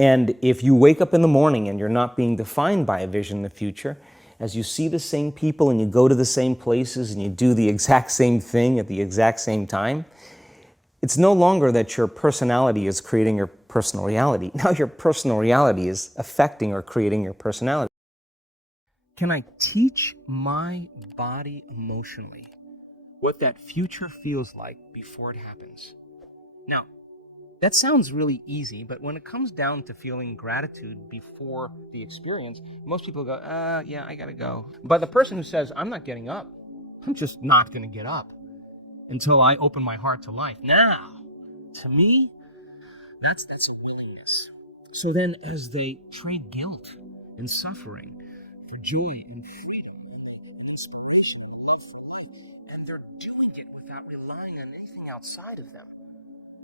And if you wake up in the morning and you're not being defined by a vision in the future, as you see the same people and you go to the same places and you do the exact same thing at the exact same time, it's no longer that your personality is creating your personal reality. Now your personal reality is affecting or creating your personality. Can I teach my body emotionally what that future feels like before it happens? Now, that sounds really easy, but when it comes down to feeling gratitude before the experience, most people go, yeah, I gotta go. But the person who says, I'm not getting up, I'm just not gonna get up until I open my heart to life. Now, to me, that's a willingness. So then as they trade guilt and suffering for joy and freedom and inspiration and love for life, and they're doing it without relying on anything outside of them,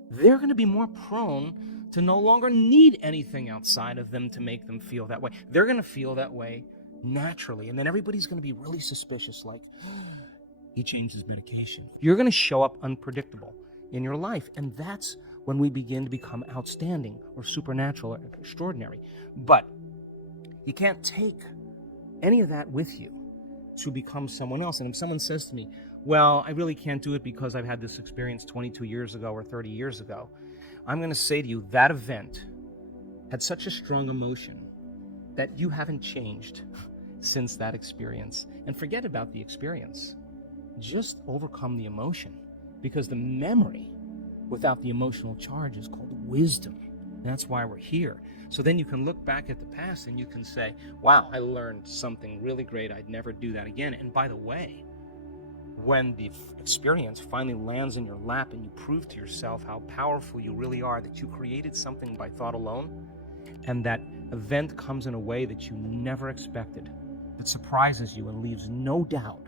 they're going to be more prone to no longer need anything outside of them to make them feel that way. They're going to feel that way naturally. And then everybody's going to be really suspicious, like, he changed his medication. You're going to show up unpredictable in your life. And that's when we begin to become outstanding or supernatural or extraordinary. But you can't take any of that with you to become someone else. And if someone says to me, well, I really can't do it because I've had this experience 22 years ago or 30 years ago, I'm going to say to you, that event had such a strong emotion that you haven't changed since that experience. And forget about the experience. Just overcome the emotion, because the memory without the emotional charge is called wisdom. That's why we're here. So then you can look back at the past and you can say, wow, I learned something really great. I'd never do that again. And by the way, when the experience finally lands in your lap and you prove to yourself how powerful you really are, that you created something by thought alone, and that event comes in a way that you never expected, that surprises you and leaves no doubt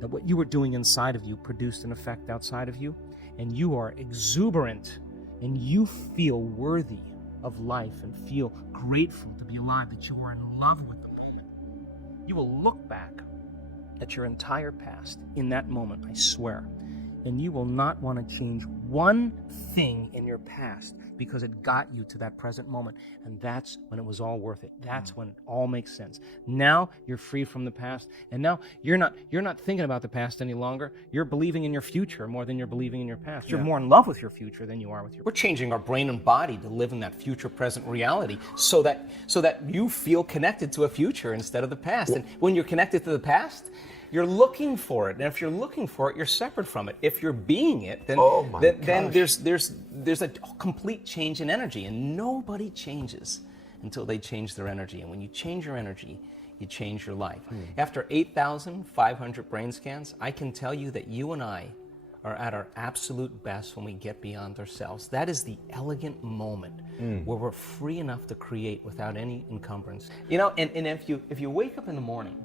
that what you were doing inside of you produced an effect outside of you, and you are exuberant and you feel worthy of life and feel grateful to be alive, that you are in love with the moment, you will look back at your entire past in that moment, I swear, and you will not want to change one thing in your past, because it got you to that present moment. And that's when it was all worth it. That's when it all makes sense. Now you're free from the past, and now you're not thinking about the past any longer. You're believing in your future more than you're believing in your past. You're more in love with your future than you are with your. We're changing our brain and body to live in that future present reality, so that you feel connected to a future instead of the past. And when you're connected to the past, you're looking for it, and if you're looking for it, you're separate from it. If you're being it, then there's a complete change in energy, and nobody changes until they change their energy. And when you change your energy, you change your life. After 8,500 brain scans, I can tell you that you and I are at our absolute best when we get beyond ourselves. That is the elegant moment where we're free enough to create without any encumbrance. You know, and if you wake up in the morning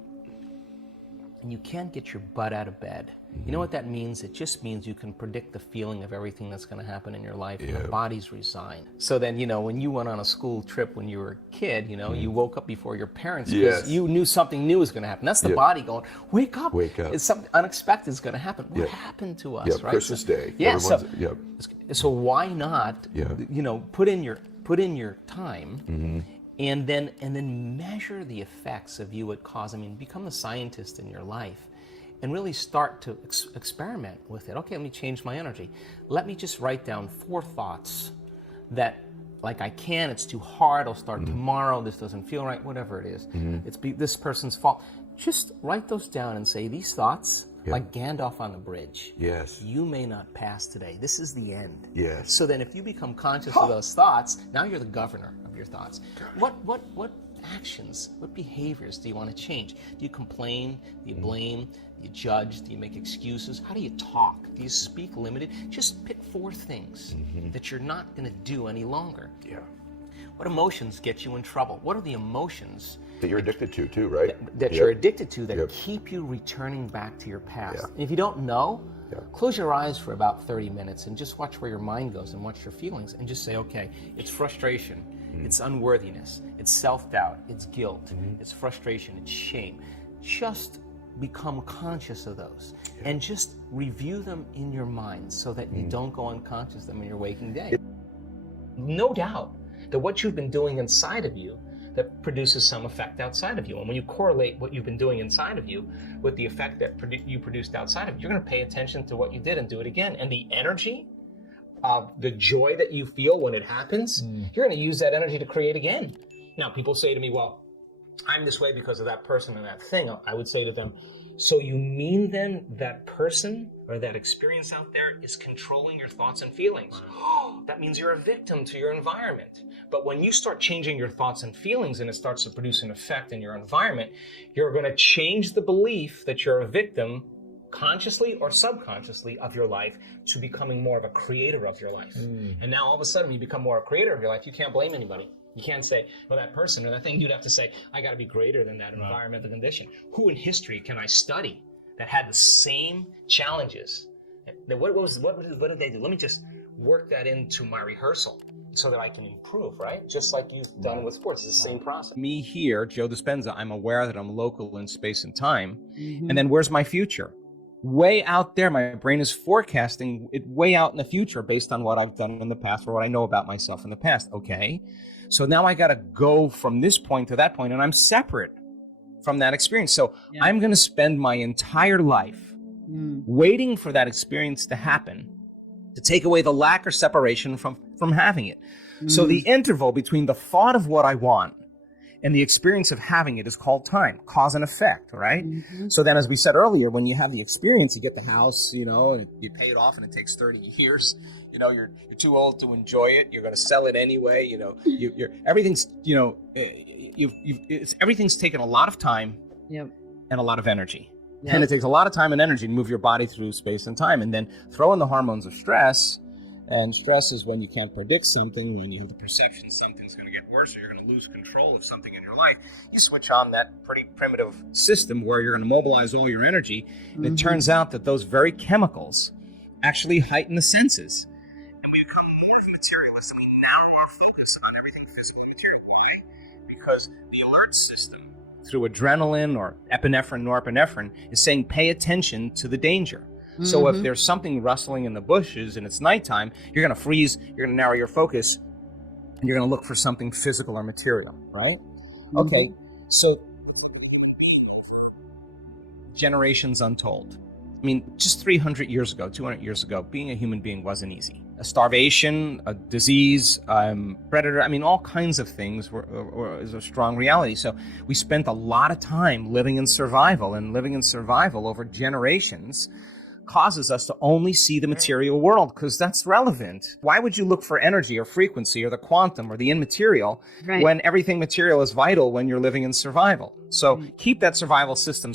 and you can't get your butt out of bed, you know what that means? It just means you can predict the feeling of everything that's going to happen in your life, and the body's resigned. So then, you know, when you went on a school trip when you were a kid, you know, you woke up before your parents because you knew something new was going to happen. That's the body going, wake up. It's something unexpected is going to happen. What happened to us, right? Christmas Day. Yeah, so why not, you know, put in your time, and then measure the effects of you at cause. I mean, become a scientist in your life and really start to experiment with it. Okay, let me change my energy. Let me just write down 4 thoughts that, like, it's too hard, I'll start tomorrow, this doesn't feel right, whatever it is. It's this person's fault. Just write those down and say, these thoughts, like Gandalf on the bridge. You may not pass today. This is the end. So then if you become conscious of those thoughts, now you're the governor of your thoughts. What actions, what behaviors do you want to change? Do you complain? Do you blame? Do you judge? Do you make excuses? How do you talk? Do you speak limited? Just pick 4 things that you're not going to do any longer. What emotions get you in trouble? What are the emotions that you're addicted to too, right? That you're addicted to that keep you returning back to your past. And if you don't know, close your eyes for about 30 minutes and just watch where your mind goes and watch your feelings, and just say, okay, it's frustration, it's unworthiness, it's self-doubt, it's guilt, it's frustration, it's shame. Just become conscious of those and just review them in your mind so that you don't go unconscious them in your waking day. No doubt that what you've been doing inside of you that produces some effect outside of you. And when you correlate what you've been doing inside of you with the effect that you produced outside of you, you're going to pay attention to what you did and do it again. And the energy of the joy that you feel when it happens, you're going to use that energy to create again. Now, people say to me, well, I'm this way because of that person and that thing. I would say to them, so you mean then that person or that experience out there is controlling your thoughts and feelings? Oh, that means you're a victim to your environment. But when you start changing your thoughts and feelings and it starts to produce an effect in your environment, you're going to change the belief that you're a victim consciously or subconsciously of your life to becoming more of a creator of your life. And now all of a sudden when you become more a creator of your life, you can't blame anybody. You can't say, well, that person or that thing. You'd have to say, I got to be greater than that environmental condition. Who in history can I study that had the same challenges? What did they do? Let me just work that into my rehearsal so that I can improve, right? Just like you've done with sports. It's the same process. Me here, Joe Dispenza, I'm aware that I'm local in space and time. And then where's my future? Way out there. My brain is forecasting it way out in the future based on what I've done in the past or what I know about myself in the past. Okay. So now I got to go from this point to that point, and I'm separate from that experience. So I'm going to spend my entire life waiting for that experience to happen to take away the lack or separation from having it. So the interval between the thought of what I want and the experience of having it is called time, cause and effect, right? So then, as we said earlier, when you have the experience, you get the house, and you pay it off and it takes 30 years. You're too old to enjoy it. You're going to sell it anyway. Everything's, everything's taken a lot of time and a lot of energy. And it takes a lot of time and energy to move your body through space and time. And then throw in the hormones of stress. And stress is when you can't predict something, when you have the perception something's going to get worse or you're going to lose control of something in your life. You switch on that pretty primitive system where you're going to mobilize all your energy. And it turns out that those very chemicals actually heighten the senses. And we become more of a materialist and we narrow our focus on everything physical and material. Why? Because the alert system through adrenaline or epinephrine, norepinephrine is saying pay attention to the danger. So if there's something rustling in the bushes and it's nighttime, you're going to freeze, you're going to narrow your focus, and you're going to look for something physical or material, right? Okay, so generations untold. I mean, just 300 years ago, 200 years ago, being a human being wasn't easy. A starvation, a disease, predator, all kinds of things is a strong reality. So we spent a lot of time living in survival, and living in survival over generations causes us to only see the material world because that's relevant. Why would you look for energy or frequency or the quantum or the immaterial when everything material is vital when you're living in survival? So keep that survival system